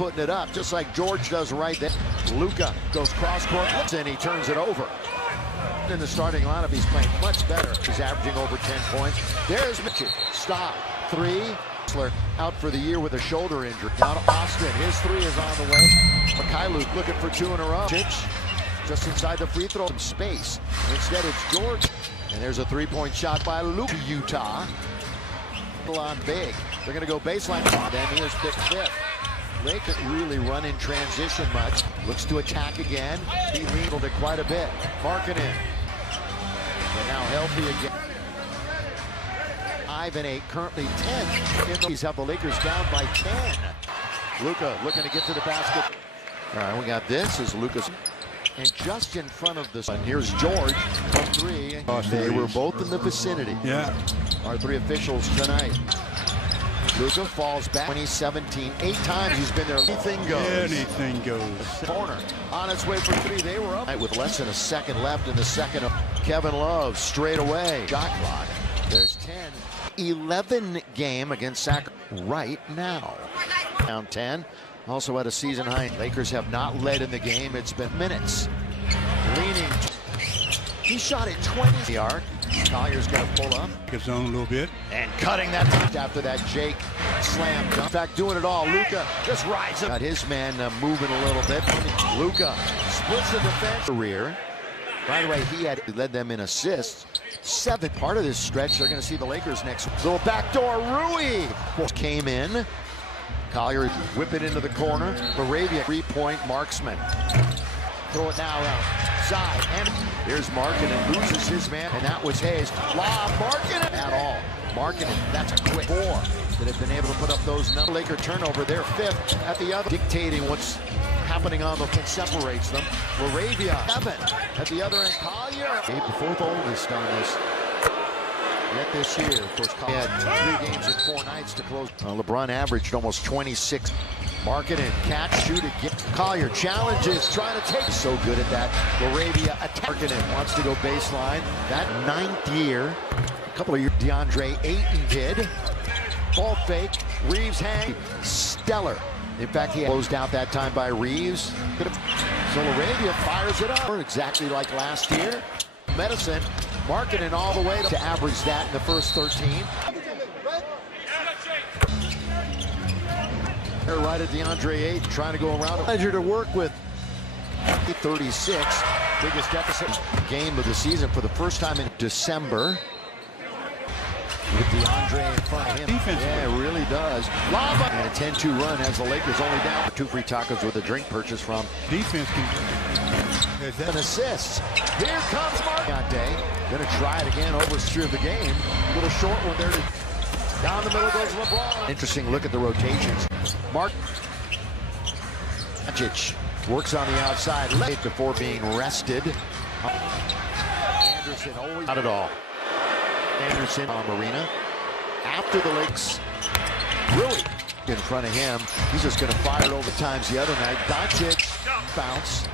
putting it up, just like George does right there. Luka goes cross-court, and he turns it over. In the starting lineup, he's playing much better. He's averaging over 10 points. There's Mitchell. Stop. 3. Out for the year with a shoulder injury. Now to Austin. His 3 is on the way. Luke looking for 2 in a row. Just inside the free throw. Some space. Instead, it's George. And there's a 3-point shot by Luke. Utah. On big. They're going to go baseline. Then here's pick 5th. Lakers really run in transition much. Looks to attack again. He leaned it quite a bit. Marking in. And now healthy again. 5 and 8, currently 10. He's have the Lakers down by 10. Luka looking to get to the basket. All right, we got this is Luka's. And just in front of this one, here's George from 3. They were both in the vicinity. Yeah. Our 3 officials tonight. Luka falls back when he's 17. 8 times he's been there. Anything goes. Anything goes. Corner on its way for 3. They were up with less than a second left in the second. Kevin Love straight away. Shot clock. There's 10-11 game against Sacramento right now. Down 10. Also at a season high. Lakers have not led in the game. It's been minutes. Leaning. He shot at 20 the arc. Collier's got to pull up. His own a little bit. And cutting that after that Jake slam dunk. In fact, doing it all. Luka just rides up. Got his man moving a little bit. Luka splits the defense. Career. By the way, he had led them in assists. 7 part of this stretch. They're going to see the Lakers next. Little backdoor. Rui came in. Collier whip it into the corner. Moravia 3-point marksman. Throw it now outside. And here's Markkanen, loses his man. And that was Hayes. Lob Markkanen at all. Markkanen, that's a quick 4 that have been able to put up those numbers. Laker turnover, they're 5th at the other. Dictating what's happening on the and separates them. Moravia 7 at the other end. Collier. The 4th oldest on this. Yet this year, of course, Collier had 3 games in 4 nights to close. LeBron averaged almost 26. Markkanen, catch, shoot again. Collier challenges, trying to take. So good at that. Moravia attack. Markkanen wants to go baseline. That 9th year, a couple of years, DeAndre Ayton did. Ball fake, Reeves hang, stellar. In fact, he closed out that time by Reeves. So Moravia fires it up. Exactly like last year. Medicine, Markkanen all the way to average that in the first 13. They're right at DeAndre Ayton, trying to go around. Pleasure to work with. 36, biggest deficit game of the season for the first time in December. With DeAndre in front of him. Defense. Yeah, it really does. Lava. And a 10-2 run has the Lakers only down for 2 free tacos with a drink purchase from. Defense can. An assist. Here comes Markkanen. Gonna try it again over through the game. A little short one there. Down the middle goes LeBron. Interesting look at the rotations. Dončić works on the outside late before being rested. Anderson always not at all. Anderson on Marina. After the Lakers, really in front of him. He's just going to fire it over times the other night. Dončić bounce.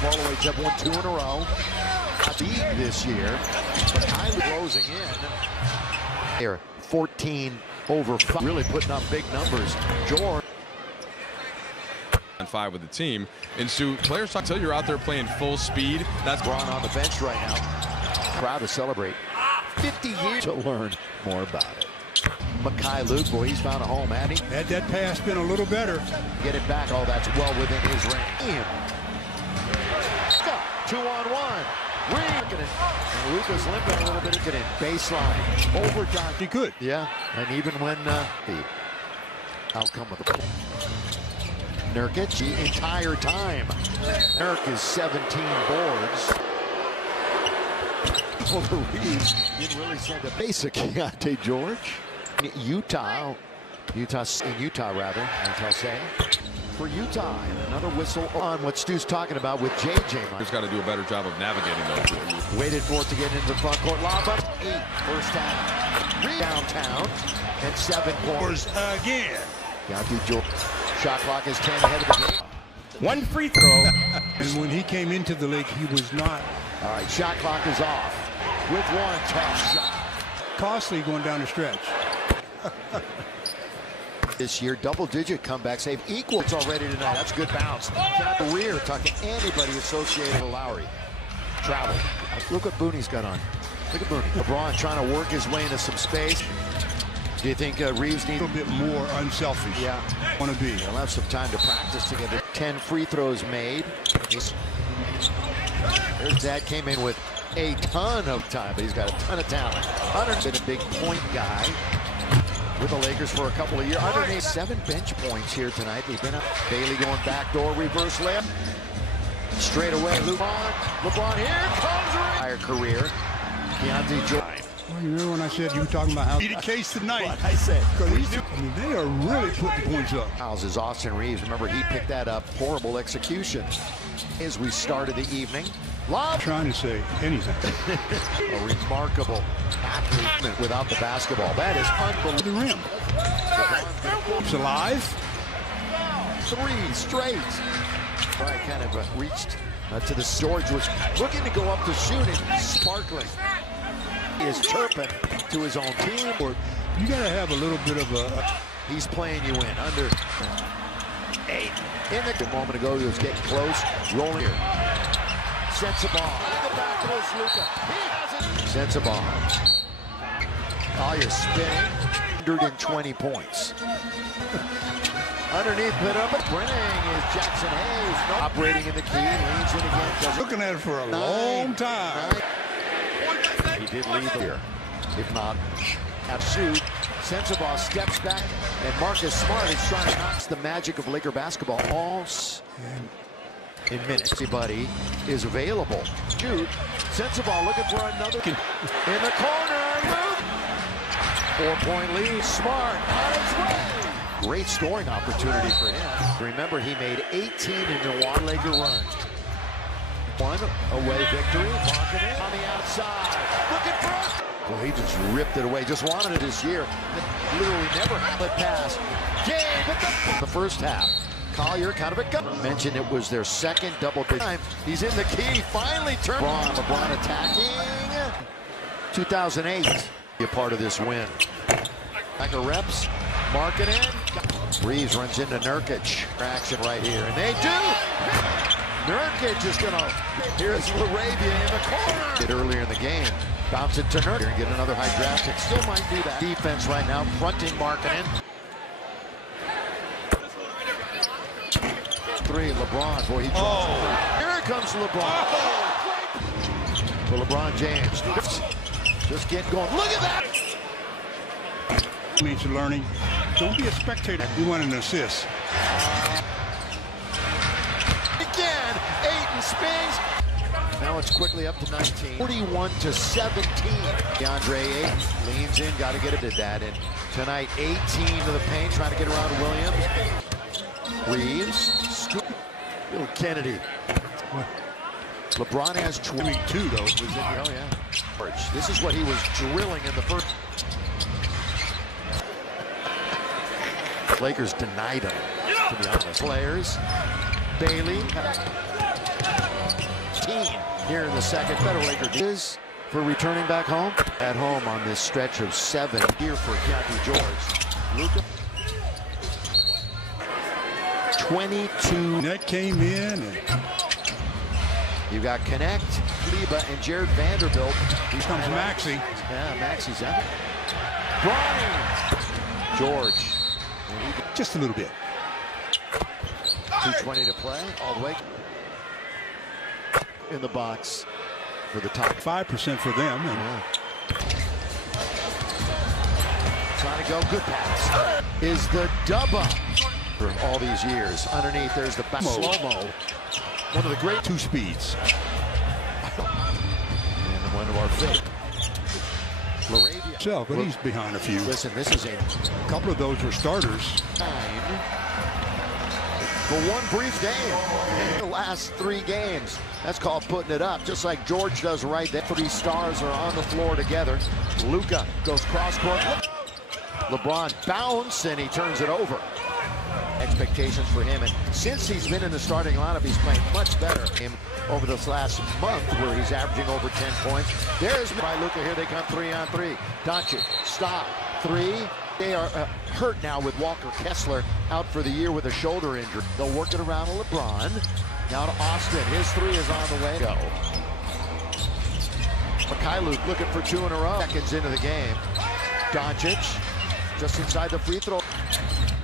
Flowaway's have won 2 in a row. Not this year, but Kylie closing in. Here, 14 over 5. Really putting up big numbers. George. 5 with the team. And so players talk until you're out there playing full speed. That's Braun on the bench right now. Proud to celebrate. 50 years to learn more about it. Luke, boy, he's found a home, hadn't he? Had that pass been a little better. Get it back. Oh, that's well within his range. 2-on-1. And Luka's limping a little bit. He could hit baseline. Overtime. He could. Yeah, and even when the outcome of the play. Nurkic the entire time. Nurk is 17 boards. Over Reeves didn't really send a basic Keontae George. Utah rather, I'll say. For Utah, and another whistle on what Stu's talking about with JJ. He's got to do a better job of navigating those. Waited for it to get into the front court. Lob up 8 first half. Downtown and 7 points again. Keontae George. Shot clock is 10 ahead of the game. 1 free throw. And when he came into the league, he was not. All right, shot clock is off. With 1 tough shot. Costly going down the stretch. this year. Double-digit comeback save equal. It's already tonight. That's a good bounce. Not the rear. Talking to anybody associated with Lowry. Travel. Look what Booney's got on. Look at Booney. LeBron trying to work his way into some space. Do you think Reeves needs A little bit more unselfish. Yeah. Want to be. They'll have some time to practice together. 10 free throws made. There's Dad came in with a ton of time, but he's got a ton of talent. Hunter's been a big point guy with the Lakers for a couple of years. Underneath 7 bench points here tonight. They've been up. Bailey going backdoor, reverse layup. Straight away, LeBron here comes the entire career. Keontae Jordan. Well, you remember when I said you were talking about how the case tonight? What I said. They are really putting points up. Houses Austin Reeves. Remember, he picked that up. Horrible execution. As we started the evening. Lob. Trying to say anything. A remarkable athlete without the basketball. That is unbelievable. The rim. It's alive. 3 straight. Right, kind of reached to the George was looking to go up to shoot it. Sparkling. He is chirping to his own team. You got to have a little bit of a. He's playing you in. Under 8. In the moment ago, he was getting close. Rolling here. Sets a ball. The back goes Luka. He has it. Sets a ball. Collier spinning. 120 points. Underneath, put up a bring is Jackson Hayes. Operating in the key. Leans in again. Looking at it for a long time. He did lead here. If not, at shoot. Sensabaugh steps back, and Marcus Smart is trying to knock the magic of Laker basketball all in minutes. Everybody is available. Shoot. Sensabaugh looking for another. In the corner. 4-point lead. Smart on its way. Great scoring opportunity for him. Remember, he made 18 in Milwaukee Laker run. 1 away victory. Marketing on the outside. Looking for it. Well, he just ripped it away. Just wanted it this year. Literally never had it pass. Gave it the first half. Collier kind of a gun. Mentioned it was their second double time. He's in the key. Finally turned. LeBron attacking. 2008. Be a part of this win. Back of reps. Marketing. Reeves runs into Nurkic. Action right here. And they do. Nurkic is going to. Here's Laravia in the corner. Did earlier in the game. Bounce it to Nurkic and get another high draft pick. Still might do that. Defense right now. Fronting Marketing. 3. LeBron. Boy, he drops. Here comes LeBron. For LeBron James. Just get going. Look at that. Means learning. Don't be a spectator. You want an assist. Again, Ayton spins. Now it's quickly up to 19. 41-17. DeAndre Ayton leans in. Got to get it to that. And tonight, 18 to the paint, trying to get around Williams. Reeves. Little Kennedy. LeBron has 22 though. Oh yeah. This is what he was drilling in the first. Lakers denied him, to be honest. Players. Bailey. Team here in the second. Better Laker is for returning back home. At home on this stretch of 7 here for Keontae George. Luka. 22. That came in. And you got Connect, Kleba, and Jared Vanderbilt. Here comes Maxey. Yeah, Maxey's out. Bronny. George. Just a little bit. 2:20 to play. All the way in the box for the top. 5% for them. And Trying to go. Good pass. Is the dubba for all these years. Underneath, there's the back. Slow-mo. One of the great 2 speeds. And one of our fifth. Laravia. So, but he's behind a few. Listen, this is a couple of those were starters. time for one brief game in the last 3 games. That's called putting it up, just like George does right there. 3 stars are on the floor together. Luka goes cross-court. LeBron bounce, and he turns it over. Expectations for him, and since he's been in the starting lineup, he's playing much better. Him over this last month, where he's averaging over 10 points. There's by Luka. Here they come 3-on-3. Dončić, stop, 3. They are hurt now with Walker Kessler out for the year with a shoulder injury. They'll work it around to LeBron. Now to Austin. His three is on the way. Go. Luka looking for two in a row. Seconds into the game. Dončić just inside the free throw.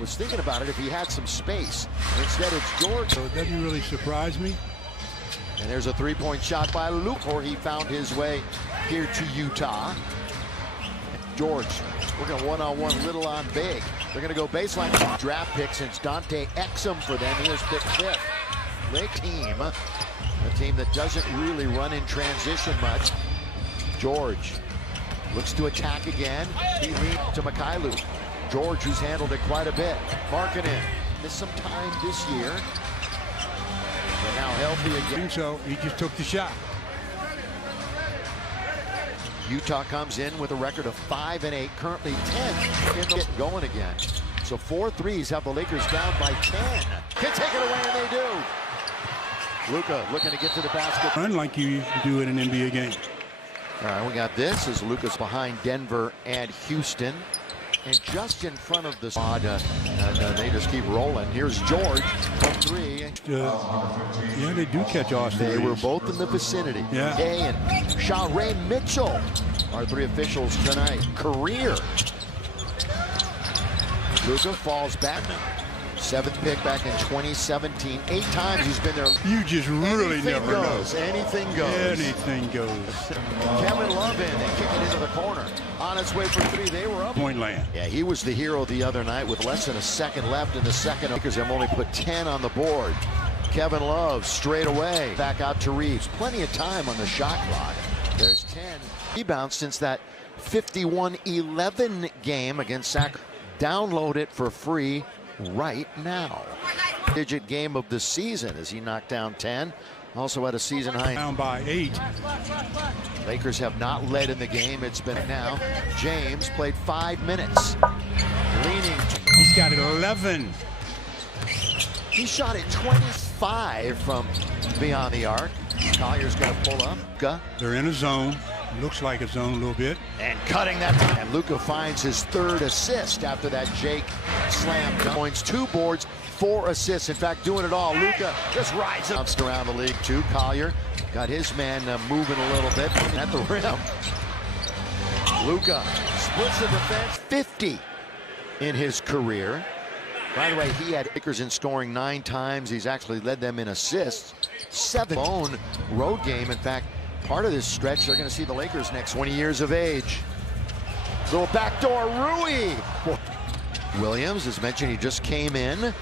Was thinking about it if he had some space. Instead, it's George. So it doesn't really surprise me. And there's a three-point shot by Luka, or he found his way here to Utah. George, we're going one-on-one, little on big. They're going to go baseline. Draft pick since Dante Exum for them. He was picked fifth. Lake team, a team that doesn't really run in transition much. George looks to attack again. He leads to Luka. George, who's handled it quite a bit. Markkanen missed some time this year. But now healthy again. So he just took the shot. Utah comes in with a record of 5-8, currently 10 in the get going again. So 4 threes have the Lakers down by 10. Can take it away, and they do. Luka looking to get to the basket. Run like you do in an NBA game. All right, we got this as Luka's behind Denver and Houston. And just in front of the squad, they just keep rolling. Here's George from three. Yeah, they do catch Austin. They were both in the vicinity. Yeah. Kay and Sha'Rae Mitchell are 3 officials tonight. Career. Luka falls back. 7th pick back in 2017. 8 times he's been there. You just really never know. Anything goes. Anything goes. Kevin Love in and kick it into the corner. On its way for 3. They were up. Point land. Yeah, he was the hero the other night with less than a second left in the second. Lakers have only put 10 on the board. Kevin Love straight away. Back out to Reeves. Plenty of time on the shot clock. There's 10 rebounds since that 51-11 game against Sacramento. Download it for free right now. Digit game of the season as he knocked down 10. Also had a season high. Down by 8. Lakers have not led in the game. It's been now. James played 5 minutes. Leaning. He's got 11. He shot at 25 from beyond the arc. Collier's going to pull up. They're in a zone. Looks like a zone a little bit. And cutting that time. And Luka finds his 3rd assist after that Jake slam. Points, 2 boards, 4 assists. In fact, doing it all. Luka just rides up. Bounced around the league too. Collier got his man moving a little bit at the rim. Luka splits the defense. 50 in his career. By the way, he had Lakers in scoring 9 times. He's actually led them in assists. 7 own road game. In fact, part of this stretch, they're going to see the Lakers next 20 years of age. Little backdoor Rui. Williams, as mentioned, he just came in.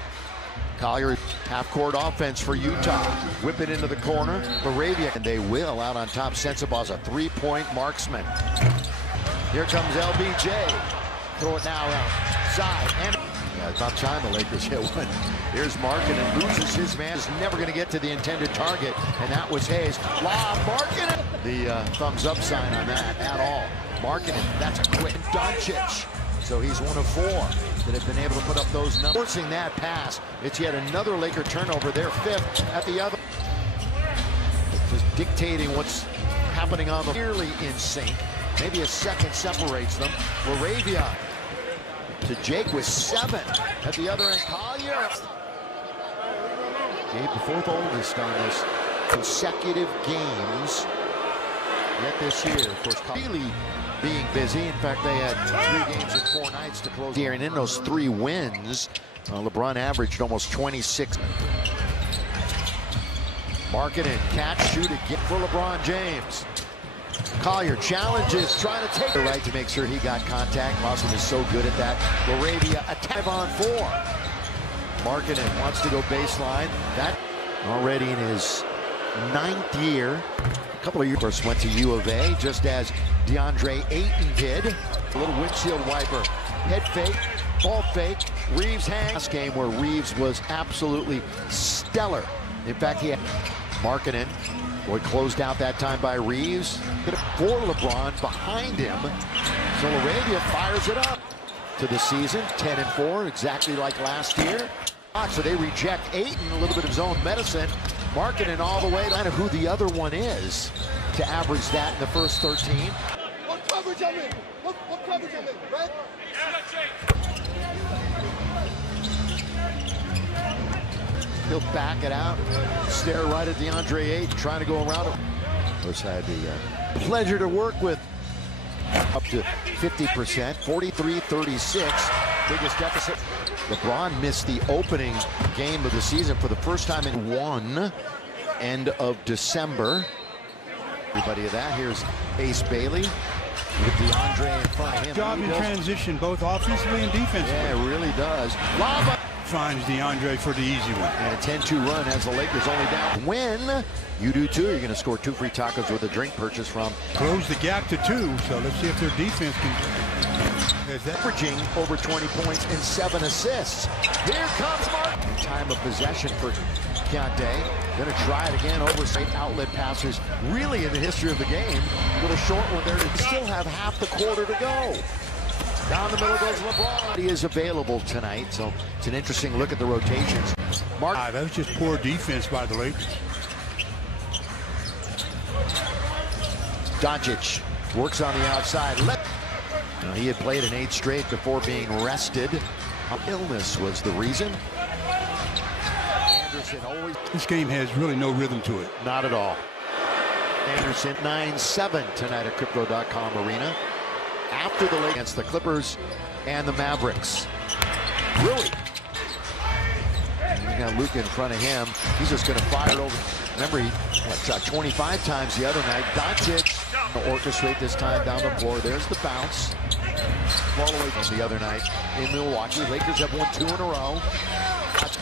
Collier, half-court offense for Utah. Whip it into the corner. Arabia, and they will out on top. Sensabaugh's a 3-point marksman. Here comes LBJ. Throw it now outside. And yeah, it's about time the Lakers hit one. Here's Markkanen, loses his man. Is never going to get to the intended target, and that was Hayes. Lob, Markkanen. The thumbs up sign on that at all. Markkanen, that's a quick Dončić. So he's 1 of 4 that have been able to put up those numbers. Forcing that pass, it's yet another Laker turnover. They're 5th at the other. Just dictating what's happening on the nearly in sync. Maybe a second separates them. Laravia to Jake with 7 at the other end. Collier. Gabe, the 4th oldest on this consecutive games yet this year. Of course, really being busy. In fact, they had 3 games in 4 nights to close the year, and in those 3 wins, LeBron averaged almost 26. Markkanen, catch, shoot again for LeBron James. Collier challenges, trying to take the right to make sure he got contact. Boston is so good at that. Laravia, a 5-on-4. Markkanen wants to go baseline. That already in his 9th year. A couple of years went to U of A, just as DeAndre Ayton did. A little windshield wiper. Head fake, ball fake. Reeves hangs. Last game where Reeves was absolutely stellar. In fact, he had Markkanen. Boy, closed out that time by Reeves. Hit it for LeBron behind him. So Laravia fires it up to the season. 10-4, exactly like last year. So they reject Ayton, a little bit of his own medicine. Markkanen all the way down to who the other one is to average that in the first 13. What coverage I'm in? What coverage I'm in, right? He'll back it out, stare right at DeAndre Ayton, trying to go around him. Coach had the pleasure to work with. Up to 50%, 43-36, biggest deficit. LeBron missed the opening game of the season for the first time in end of December. Everybody of that, here's Ace Bailey with DeAndre in front of him. Job in transition, both offensively and defensively. Yeah, it really does. Lava finds DeAndre for the easy one. and a 10-2 run has the Lakers only down. When you do too, you're going to score 2 free tacos with a drink purchase from. Close the gap to 2, so let's see if their defense can. Averaging over 20 points and 7 assists. Here comes Mark. Time of possession for Keontae. Going to try it again. Oversight outlet passes. Really in the history of the game. With a short one there. To still have half the quarter to go. Down the middle goes LeBron. He is available tonight, so it's an interesting look at the rotations. Mark. That was just poor defense by the Lakers. Dončić works on the outside. He had played an 8 straight before being rested. Illness was the reason. Anderson always. This game has really no rhythm to it. Not at all. Anderson 9-7 tonight at Crypto.com Arena. After the Lakers against the Clippers and the Mavericks. Really? He's got Luka in front of him. He's just going to fire it over. Remember, he shot 25 times the other night. Dončić to orchestrate this time down the floor. There's the bounce. Ball away from the other night in Milwaukee. Lakers have won 2 in a row.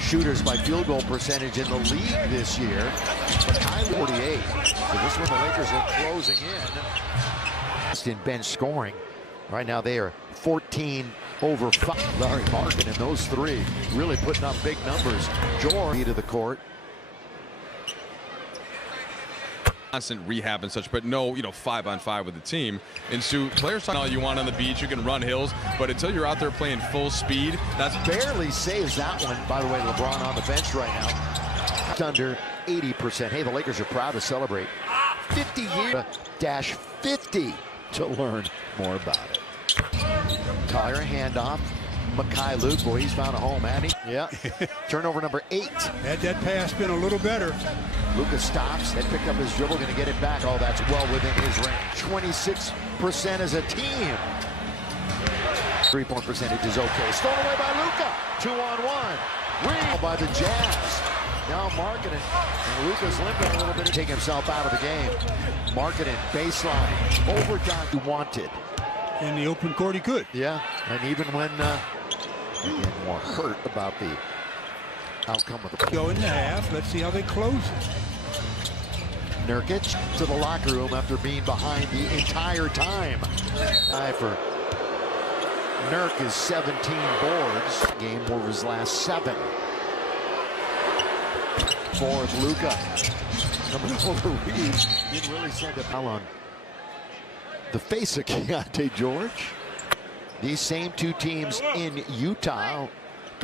Shooters by field goal percentage in the league this year. But high 48. So this one the Lakers are closing in bench scoring. Right now they are 14 over 5. Larry Markin and those 3 really putting up big numbers. George to the court. Constant rehab and such, but no, 5-on-5 with the team. And so players talk all you want on the beach, you can run hills, but until you're out there playing full speed, that's barely saves that one. By the way, LeBron on the bench right now. It's under 80%. Hey, the Lakers are proud to celebrate 50 years -50 to learn more about it. Tyler handoff. Luke, boy, he's found a home, hasn't he? Yeah. Turnover number 8. Had that pass been a little better. Luka stops and picked up his dribble, going to get it back. Oh, that's well within his range. 26% as a team. 3-point percentage is okay. Stolen away by Luka. 2-on-1. Rebound by the Jazz. Now Markkanen. And Luka's limping a little bit to take himself out of the game. Markkanen, baseline. Overtime he wanted. In the open court he could. Yeah, and even when again, more hurt about the outcome of the go in the half. Let's see how they close it. Nurkic to the locker room after being behind the entire time. For Nurk is 17 boards. Game over his last 7. Fourth, Luka coming over Reeves. Didn't really send it on the face of Keontae George. These same 2 teams in Utah.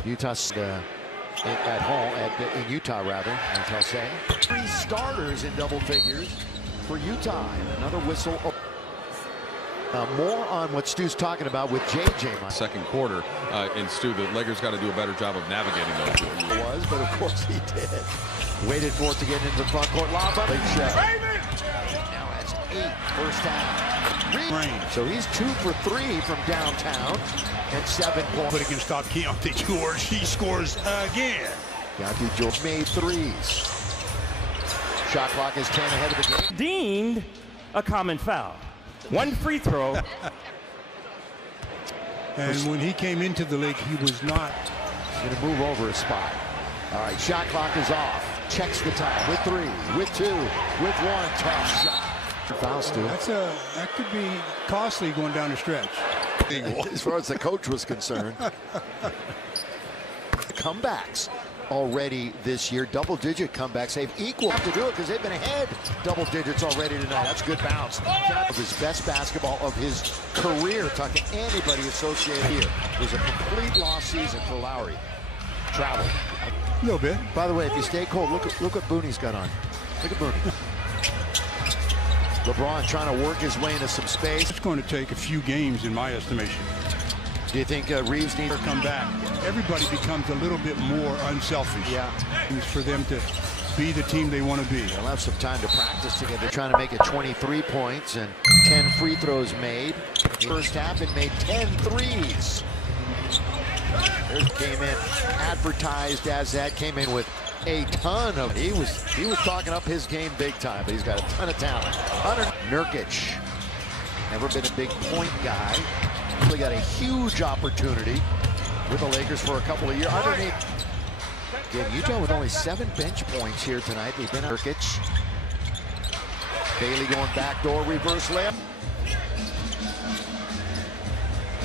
Utah's at home, in Utah rather, as I'll say. 3 starters in double figures for Utah. And another whistle. More on what Stu's talking about with JJ. Second quarter, and Stu, the Lakers got to do a better job of navigating those. It was, but of course he did. Waited for it to get into the front court. Lob up. Big shot. Now has 8 first half. So he's 2 for 3 from downtown and 7 points. But he can stop Keontae George. He scores again. Keontae George made 3s. Shot clock is 10 ahead of the game. Deemed a common foul. 1 free throw. And when he came into the league, he was not. Going to move over a spot. All right, shot clock is off. Checks the time with 3, with 2, with 1. Tough shot. Fouls, Stu. That could be costly going down the stretch. As far as the coach was concerned. Comebacks already this year. Double-digit comebacks. They've equal to do it because they've been ahead double digits already tonight. That's a good bounce. Of his best basketball of his career. Talking to anybody associated here. It was a complete lost season for Lowry. Travel. A little bit. By the way, if you stay cold, look what Booney's got on. Look at Booney. LeBron trying to work his way into some space. It's going to take a few games, in my estimation. Do you think Reeves needs to come back? Everybody becomes a little bit more unselfish. Yeah. It's for them to be the team they want to be. They'll have some time to practice together. They're trying to make it 23 points and 10 free throws made. First half, it made 10 threes. Came in advertised as that, came in with a ton of, he was talking up his game big time, but he's got a ton of talent. Nurkic, never been a big point guy. He got a huge opportunity with the Lakers for a couple of years. Underneath, again, Utah with only 7 bench points here tonight. They've been Nurkic. Bailey going backdoor, reverse layup.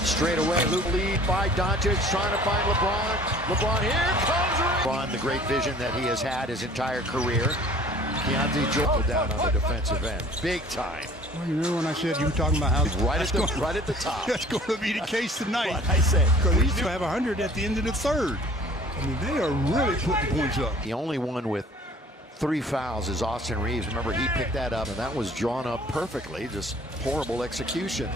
Straight away, Luke lead by Dončić, trying to find LeBron. LeBron, here comes LeBron, the great vision that he has had his entire career. Keontae Joel down on the defensive end, big time. Well, you remember when I said you were talking about how right at the top. That's going to be the case tonight. What I say, because we still have 100 at the end of the third. I mean, they are really putting points up. The only one with 3 fouls is Austin Reeves. Remember, he picked that up, and that was drawn up perfectly. Just horrible execution.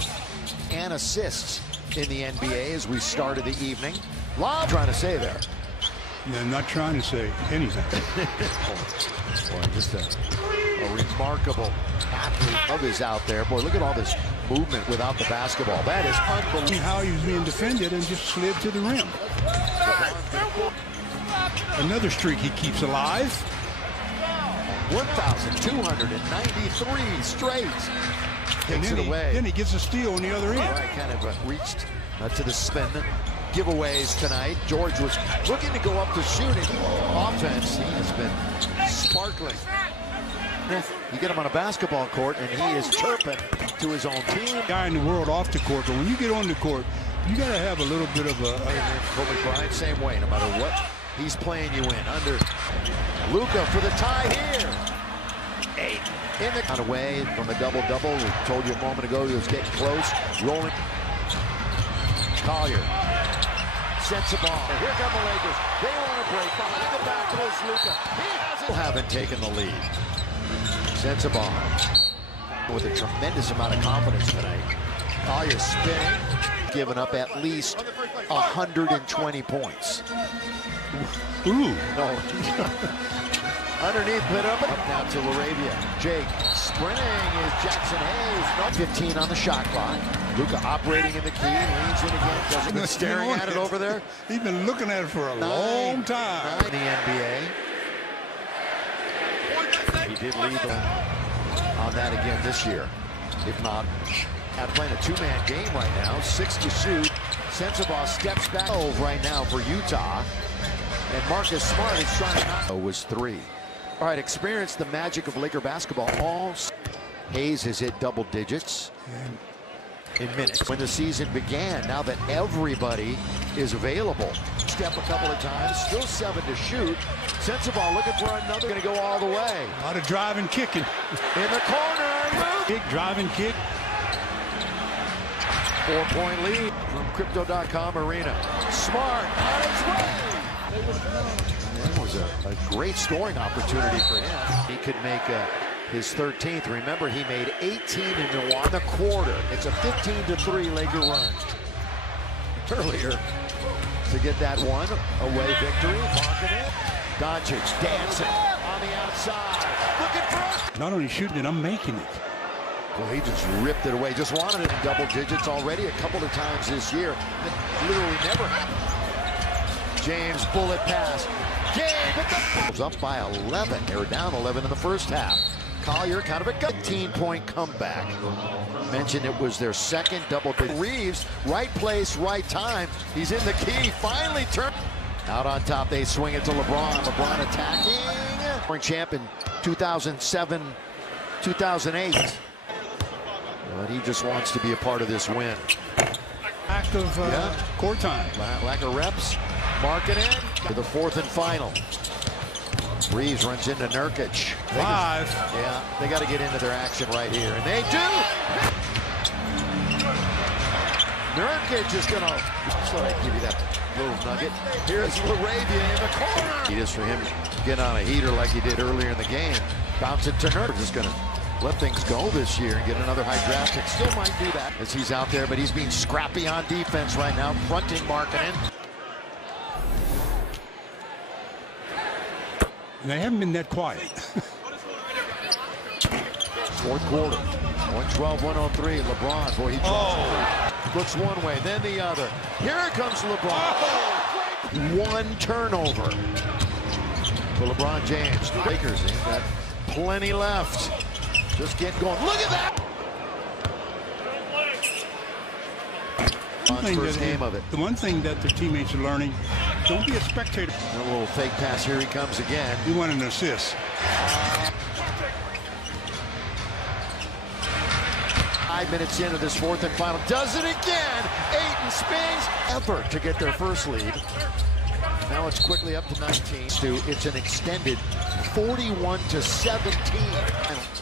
And assists in the NBA as we started the evening. Lob trying to say there. Yeah, I'm not trying to say anything. Boy, just a remarkable athlete of his out there. Boy, look at all this movement without the basketball. That is unbelievable. How he was being defended and just slid to the rim. Another streak he keeps alive. 1,293 straight. Takes it away. Then he gets a steal on the other end. Right, kind of reached to the spin. Giveaways tonight. George was looking to go up to shooting. Offense, he has been sparkling. You get him on a basketball court, and he is chirping to his own team. Guy in the world off the court, but when you get on the court, you got to have a little bit of a... Kobe Bryant, same way, no matter what he's playing you in. Under Luka for the tie here. 8 in the away from a double-double. We told you a moment ago he was getting close. Rolling. Collier sets the ball. Here come the Lakers. They want to break. Behind the back goes Luka. He haven't taken the lead. Sets a ball with a tremendous amount of confidence tonight. Collier spinning, giving up at least 120 points. Ooh. No. Underneath, put up now to Laravia. Jake sprinting is Jackson Hayes. 15 on the shot clock. Luka operating in the key, leans in again. Doesn't been staring at it over there. He's been looking at it for a long time. In the NBA. He did lead on that again this year. If not, out playing a 2-man game right now. 6 to shoot. Sensabaugh steps back. Right now for Utah. And Marcus Smart is trying to knock. Was 3. All right, experience the magic of Laker basketball. Hayes has hit double digits in minutes when the season began. Now that everybody is available, step a couple of times, still 7 to shoot. Sensabaugh looking for another, going to go all the way. A lot of driving, kicking. In the corner. Kick, driving, kick. 4-point lead from Crypto.com Arena. Smart on its way. That was a great scoring opportunity for him. He could make his 13th. Remember, he made 18 in Milwaukee in the quarter. It's a 15-3 Laker run. Earlier to get that one away victory. Marking it. Dončić dancing on the outside. Looking for it. Not only shooting it, I'm making it. Well, he just ripped it away. Just wanted it in double digits already a couple of times this year. That literally never happened. James bullet pass. Game at the up by 11. They were down 11 in the first half. Collier kind of a 15-point comeback. Mentioned it was their second double digit. Reeves, right place, right time. He's in the key. Finally turned. Out on top, they swing it to LeBron. LeBron attacking. Champ in 2007, 2008. But he just wants to be a part of this win. Lack of court time. Lack of reps. Marking in to the 4th and final. Reeves runs into Nurkic. 5. Yeah, they got to get into their action right here. And they do. Nurkic is going to. Just thought I'd give you that little nugget. Here's Laravia in the corner. It is for him to get on a heater like he did earlier in the game. Bounce it to Nurkic. Just going to let things go this year and get another high draft pick. Still might do that as he's out there, but he's being scrappy on defense right now, fronting Markkanen. They haven't been that quiet. Fourth quarter, 112-103. LeBron, boy, he drops. Looks one way, then the other. Here comes LeBron. One turnover for LeBron James. Lakers ain't got plenty left. Just get going. Look at that. First game of it. The one thing that their teammates are learning, don't be a spectator. A little fake pass. Here he comes again. You want an assist. 5 minutes into this fourth and final. Does it again. Ayton spins. Ever to get their first lead. Now it's quickly up to 19. It's an extended 41-17.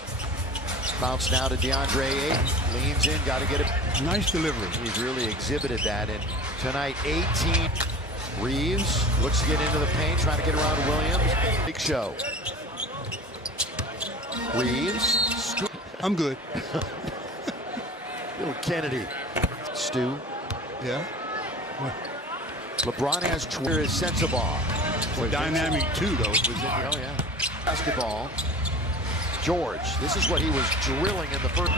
Bounce now to DeAndre Ayton. Leans in, got to get it. Nice delivery. He's really exhibited that. And tonight, 18. Reeves looks to get into the paint, trying to get around Williams. Big show. Reeves. I'm good. Little Kennedy. Stu. Yeah. What? LeBron has Twitter is sensible. Dynamic too, though. Oh yeah. Basketball. George. This is what he was drilling in the first.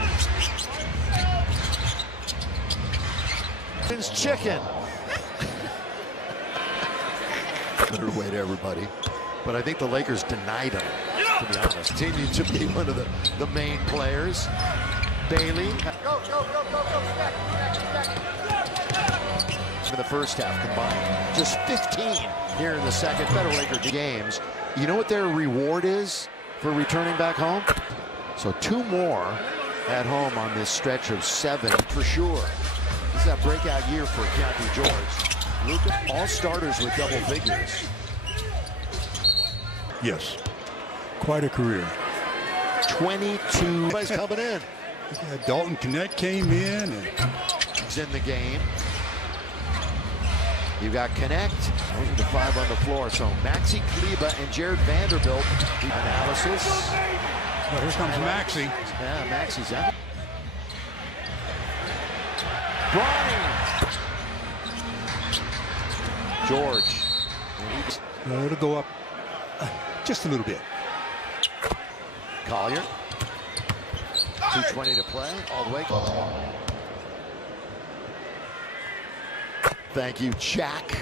Chicken. Better way to everybody. But I think the Lakers denied him, to be honest. Continued to be one of the main players. Bailey. Go. For the first half combined. Just 15 here in the second. Better Laker games. You know what their reward is for returning back home? So 2 more at home on this stretch of 7 for sure. This is a breakout year for Keontae George. Luka, all starters with double figures. Yes. Quite a career. 22. Everybody's coming in. Yeah, Dalton Connect came in. And he's in the game. You got Connect. Those are the 5 on the floor. So Maxi Kleber and Jared Vanderbilt. Analysis. Well, here comes Maxi. Yeah, Maxi's out. Bronny. George. It'll go up just a little bit. Collier. 2:20 to play. All the way. Thank you, Jack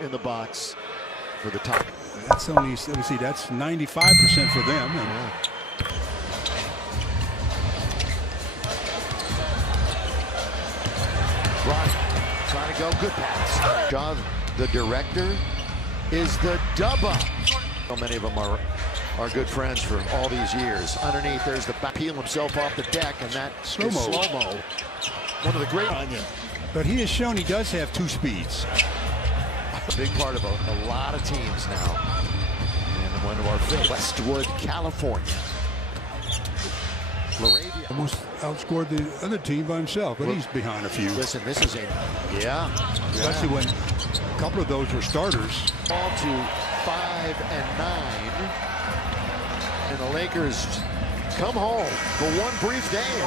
in the box for the top. That's only, let me see, that's 95% for them. And Bronny trying to go, good pass. John, the director, is the Dubba. So many of them are good friends for all these years. Underneath, there's the back, peel himself off the deck, and that slow-mo. One of the great on you. But he has shown he does have 2 speeds. A big part of a lot of teams now. And one of our favorites, Westwood, California. Laravia. Almost outscored the other team by himself, but he's behind a few. Listen, this is Especially when a couple of those were starters. All to 5 and 9. And the Lakers come home for one brief game.